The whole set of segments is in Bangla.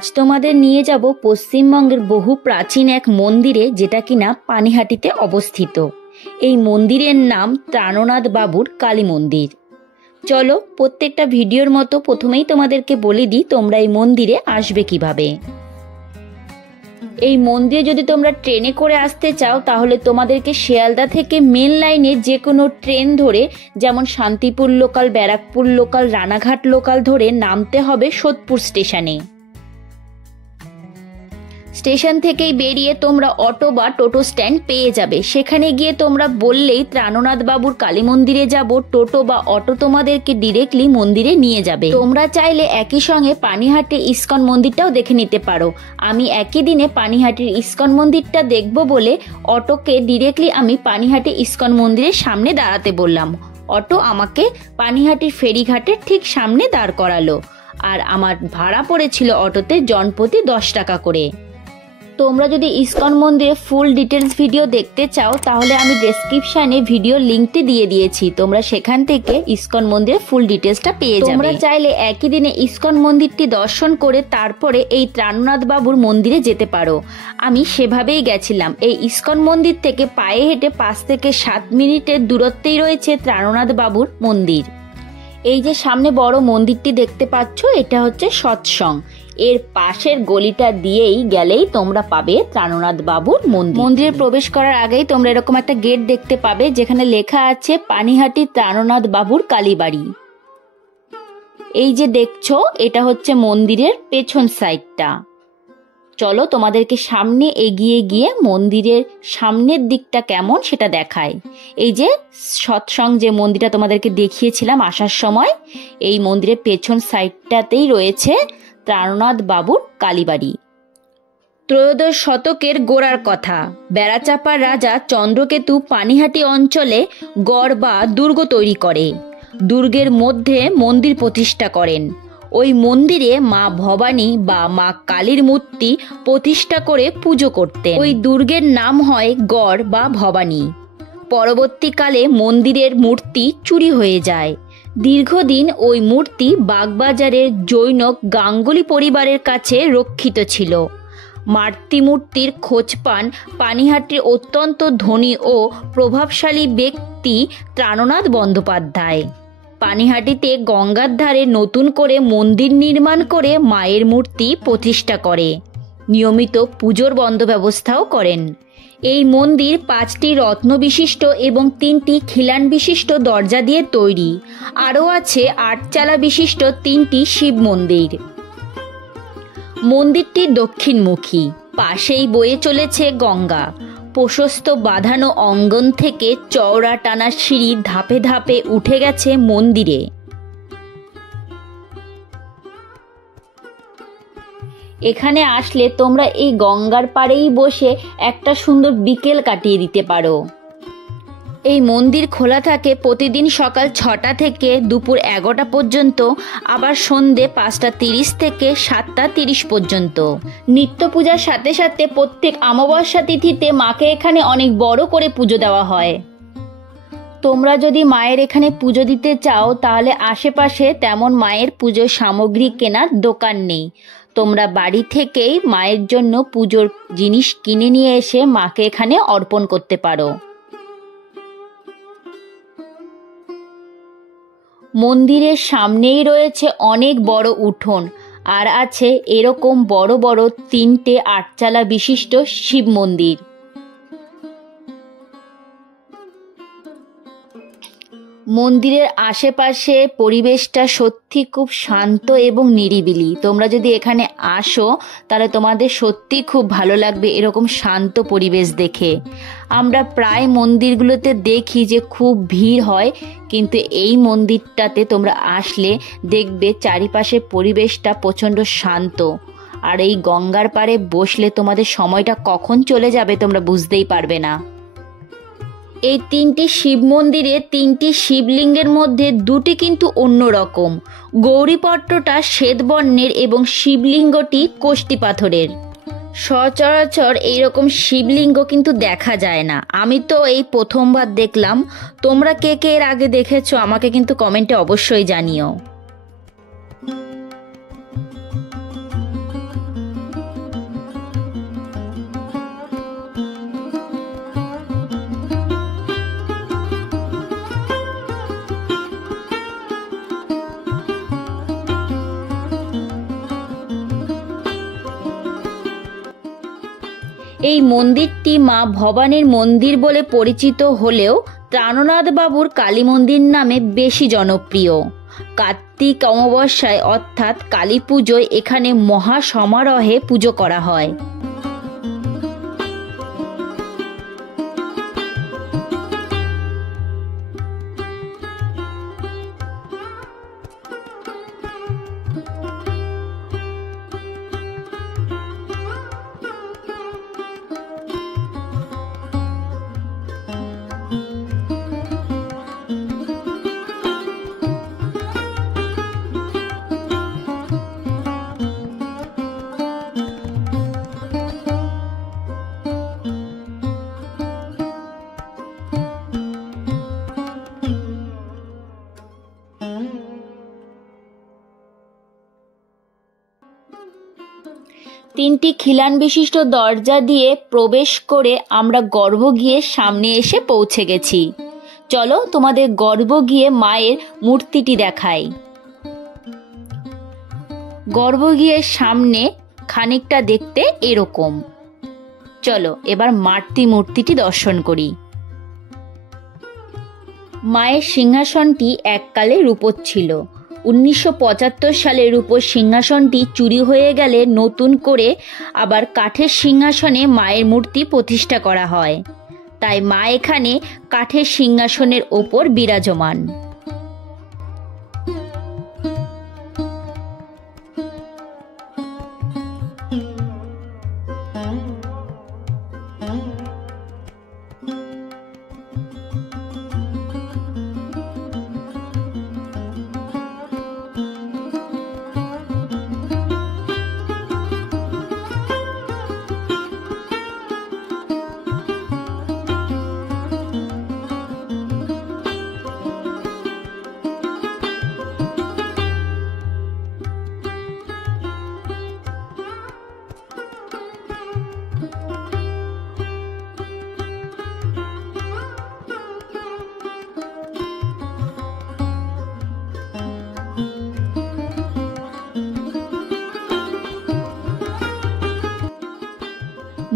আজ তোমাদের নিয়ে যাব পশ্চিমবঙ্গের বহু প্রাচীন এক মন্দিরে, যেটা কিনা পানিহাটিতে অবস্থিত। এই মন্দিরের নাম ত্রাণনাথ বাবুর কালী মন্দির। চলো, প্রত্যেকটা ভিডিওর মতো প্রথমেই তোমাদেরকে বলে দিই তোমরা এই মন্দিরে আসবে কিভাবে। এই মন্দিরে যদি তোমরা ট্রেনে করে আসতে চাও তাহলে তোমাদেরকে শিয়ালদা থেকে মেন লাইনে যে কোনো ট্রেন ধরে, যেমন Shantipur local, Barrackpore local, Ranaghat local ধরে নামতে হবে সোদপুর স্টেশনে। স্টেশন থেকেই বেরিয়ে তোমরা অটো বা টোটো স্ট্যান্ড পেয়ে যাবে। সেখানে গিয়ে তোমরা বললেই ত্রাণনাথ বাবুর কালী মন্দিরে যাব, টোটো বা অটো তোমাদেরকে ডিরেক্টলি মন্দিরে নিয়ে যাবে। তোমরা চাইলে একই সঙ্গে পানিহাটির ইস্কন মন্দিরটাও দেখে নিতে পারো। আমি একই দিনে পানিহাটির ইস্কন মন্দিরটা দেখব বলে অটোকে ডিরেক্টলি আমি পানিহাটি ইস্কন মন্দিরের সামনে দাঁড়াতে বললাম। অটো আমাকে পানিহাটির ফেরিঘাটের ঠিক সামনে দাঁড় করালো, আর আমার ভাড়া পড়েছিল অটোতে জনপ্রতি 10 টাকা করে। তোমরা যদি ইস্কন মন্দিরে ফুল ডিটেলস ভিডিও দেখতে চাও তাহলে আমি ডেসক্রিপশনে ভিডিও লিঙ্কটি দিয়ে দিয়েছি, তোমরা সেখান থেকে ইস্কন মন্দিরের ফুল ডিটেলসটা পেয়ে যাবে। তোমরা চাইলে একই দিনে ইস্কন মন্দিরটি দর্শন করে তারপরে এই ত্রাণনাথ বাবুর মন্দিরে যেতে পারো। আমি সেভাবেই গেছিলাম। এই ইস্কন মন্দির থেকে পায়ে হেঁটে 5 থেকে 7 মিনিটের দূরত্বেই রয়েছে ত্রাণনাথ বাবুর মন্দির। এই যে সামনে বড় মন্দিরটি দেখতে পাচ্ছ, এটা হচ্ছে সৎসং। এর পাশের গলিটা দিয়েই গেলেই তোমরা পাবে ত্রাণনাথ বাবুর মন্দির। মন্দিরে প্রবেশ করার আগেই তোমরা এরকম একটা গেট দেখতে পাবে যেখানে লেখা আছে পানিহাটি ত্রাণনাথ বাবুর কালীবাড়ি। এই যে দেখছো, এটা হচ্ছে মন্দিরের পেছন সাইডটা। চলো তোমাদেরকে সামনে এগিয়ে গিয়ে মন্দিরের সামনের দিকটা কেমন সেটা দেখায়। এই যে সৎসং যে মন্দিরটা তোমাদেরকে দেখিয়েছিলাম আসার সময়, এই মন্দিরের পেছন সাইডটাতেই রয়েছে ত্রাণনাথ বাবুর কালীবাড়ি। ত্রয়োদশ শতকের গোড়ার কথা। বেড়াচাঁপার রাজা চন্দ্রকেতু পানিহাটি অঞ্চলে গড় বা দুর্গ তৈরি করে। দুর্গের মধ্যে মন্দির প্রতিষ্ঠা করেন। ওই মন্দিরে মা ভবানী বা মা কালীর মূর্তি প্রতিষ্ঠা করে পুজো করতেন। ওই দুর্গের নাম হয় গড় বা ভবানী। পরবর্তীকালে মন্দিরের মূর্তি চুরি হয়ে যায়। দীর্ঘদিন ওই মূর্তি বাগবাজারের জৈনক গাঙ্গুলি পরিবারের কাছে রক্ষিত ছিল। মাতৃমূর্তির খোঁজ পান পানিহাটির অত্যন্ত ধনী ও প্রভাবশালী ব্যক্তি ত্রাণনাথ বন্দ্যোপাধ্যায়। পানিহাটিতে গঙ্গার ধারে নতুন করে মন্দির নির্মাণ করে মায়ের মূর্তি প্রতিষ্ঠা করে নিয়মিত পুজোর বন্দোবস্তাও করেন। এই মন্দির 5টি রত্ন বিশিষ্ট এবং 3টি খিলান বিশিষ্ট দরজা দিয়ে তৈরি। আরও আছে 8 চালা বিশিষ্ট 3টি শিব মন্দির। মন্দিরটি দক্ষিণমুখী। পাশেই বয়ে চলেছে গঙ্গা। প্রশস্ত বাঁধানো অঙ্গন থেকে চওড়া টানা সিঁড়ি ধাপে ধাপে উঠে গেছে মন্দিরে। এখানে আসলে তোমরা এই গঙ্গার পাড়েই বসে একটা সুন্দর বিকেল কাটিয়ে দিতে পারো। এই মন্দির খোলা থাকে প্রতিদিন সকাল 6টা থেকে দুপুর 11টা পর্যন্ত, আবার সন্ধে 5টা 30 থেকে 7টা 30 পর্যন্ত। নিত্য পূজার সাথে সাথে প্রত্যেক অমাবস্যা তিথিতে মাকে এখানে অনেক বড় করে পুজো দেওয়া হয়। তোমরা যদি মায়ের এখানে পুজো দিতে চাও তাহলে আশেপাশে তেমন মায়ের পুজোর সামগ্রী কেনার দোকান নেই। তোমরা বাড়ি থেকেই মায়ের জন্য পুজোর জিনিস কিনে নিয়ে এসে মাকে এখানে অর্পণ করতে পারো। মন্দিরের সামনেই রয়েছে অনেক বড় উঠোন, আর আছে এরকম বড় বড় 3টে 8 চালা বিশিষ্ট শিব মন্দির। মন্দিরের আশেপাশে পরিবেশটা সত্যি খুব শান্ত এবং নিরিবিলি। তোমরা যদি এখানে আসো তাহলে তোমাদের সত্যি খুব ভালো লাগবে এরকম শান্ত পরিবেশ দেখে। আমরা প্রায় মন্দিরগুলোতে দেখি যে খুব ভিড় হয়, কিন্তু এই মন্দিরটাতে তোমরা আসলে দেখবে চারিপাশের পরিবেশটা প্রচণ্ড শান্ত। আর এই গঙ্গার পাড়ে বসলে তোমাদের সময়টা কখন চলে যাবে তোমরা বুঝতেই পারবে না। এই 3টি শিব মন্দিরে 3টি শিবলিঙ্গের মধ্যে 2টি কিন্তু অন্যরকম। গৌরীপট্টটা শ্বেতবর্ণের এবং শিবলিঙ্গটি কোষ্টি পাথরের। সচরাচর এইরকম শিবলিঙ্গ কিন্তু দেখা যায় না। আমি তো এই প্রথমবার দেখলাম। তোমরা কে কে এর আগে দেখেছো আমাকে কিন্তু কমেন্টে অবশ্যই জানিও। এই মন্দিরটি মা ভবানীর মন্দির বলে পরিচিত হলেও প্রাণনাথ বাবুর কালী মন্দির নামে বেশি জনপ্রিয়। কার্তিক অমাবস্যায় অর্থাৎ কালী পুজোয় এখানে মহা সমারোহে পুজো করা হয়। তিনটি খিলান বিশিষ্ট দরজা দিয়ে প্রবেশ করে আমরা গর্ভগৃহের সামনে এসে পৌঁছে গেছি। চলো তোমাদের গর্ভগৃহে মায়ের মূর্তিটি দেখাই। গর্ভগৃহের সামনে খানিকটা দেখতে এরকম। চলো এবার মূর্তিটি দর্শন করি। মায়ের সিংহাসনটি এককালে রূপোর ছিল। 1975 সালে রূপোর সিংহাসনটি চুরি হয়ে গেলে নতুন করে আবার কাঠের সিংহাসনে মায়ের মূর্তি প্রতিষ্ঠা করা হয়। তাই মা এখানে কাঠের সিংহাসনের ওপর বিরাজমান।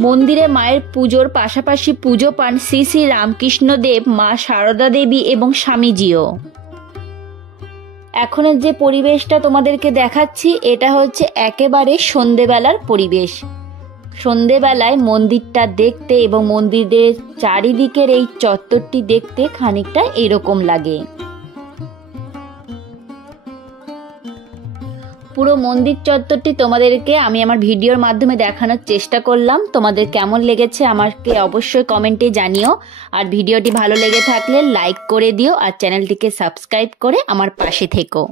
মন্দিরে মায়ের পুজোর পাশাপাশি পুজো পান শ্রী শ্রী রামকৃষ্ণদেব, মা সারদা দেবী এবং স্বামীজিও। এখনের যে পরিবেশটা তোমাদেরকে দেখাচ্ছি এটা হচ্ছে একেবারে সন্ধেবেলার পরিবেশ। সন্ধেবেলায় মন্দিরটা দেখতে এবং মন্দিরের চারিদিকের এই চত্বরটি দেখতে খানিকটা এরকম লাগে। পুরো মন্দির চত্বরটি তোমাদেরকে আমি আমার ভিডিওর মাধ্যমে দেখানোর চেষ্টা করলাম। তোমাদের কেমন লেগেছে আমাকে অবশ্যই কমেন্টে জানিও। আর ভিডিওটি ভালো লেগে থাকলে লাইক করে দিও আর চ্যানেলটিকে সাবস্ক্রাইব করে আমার পাশে থেকো।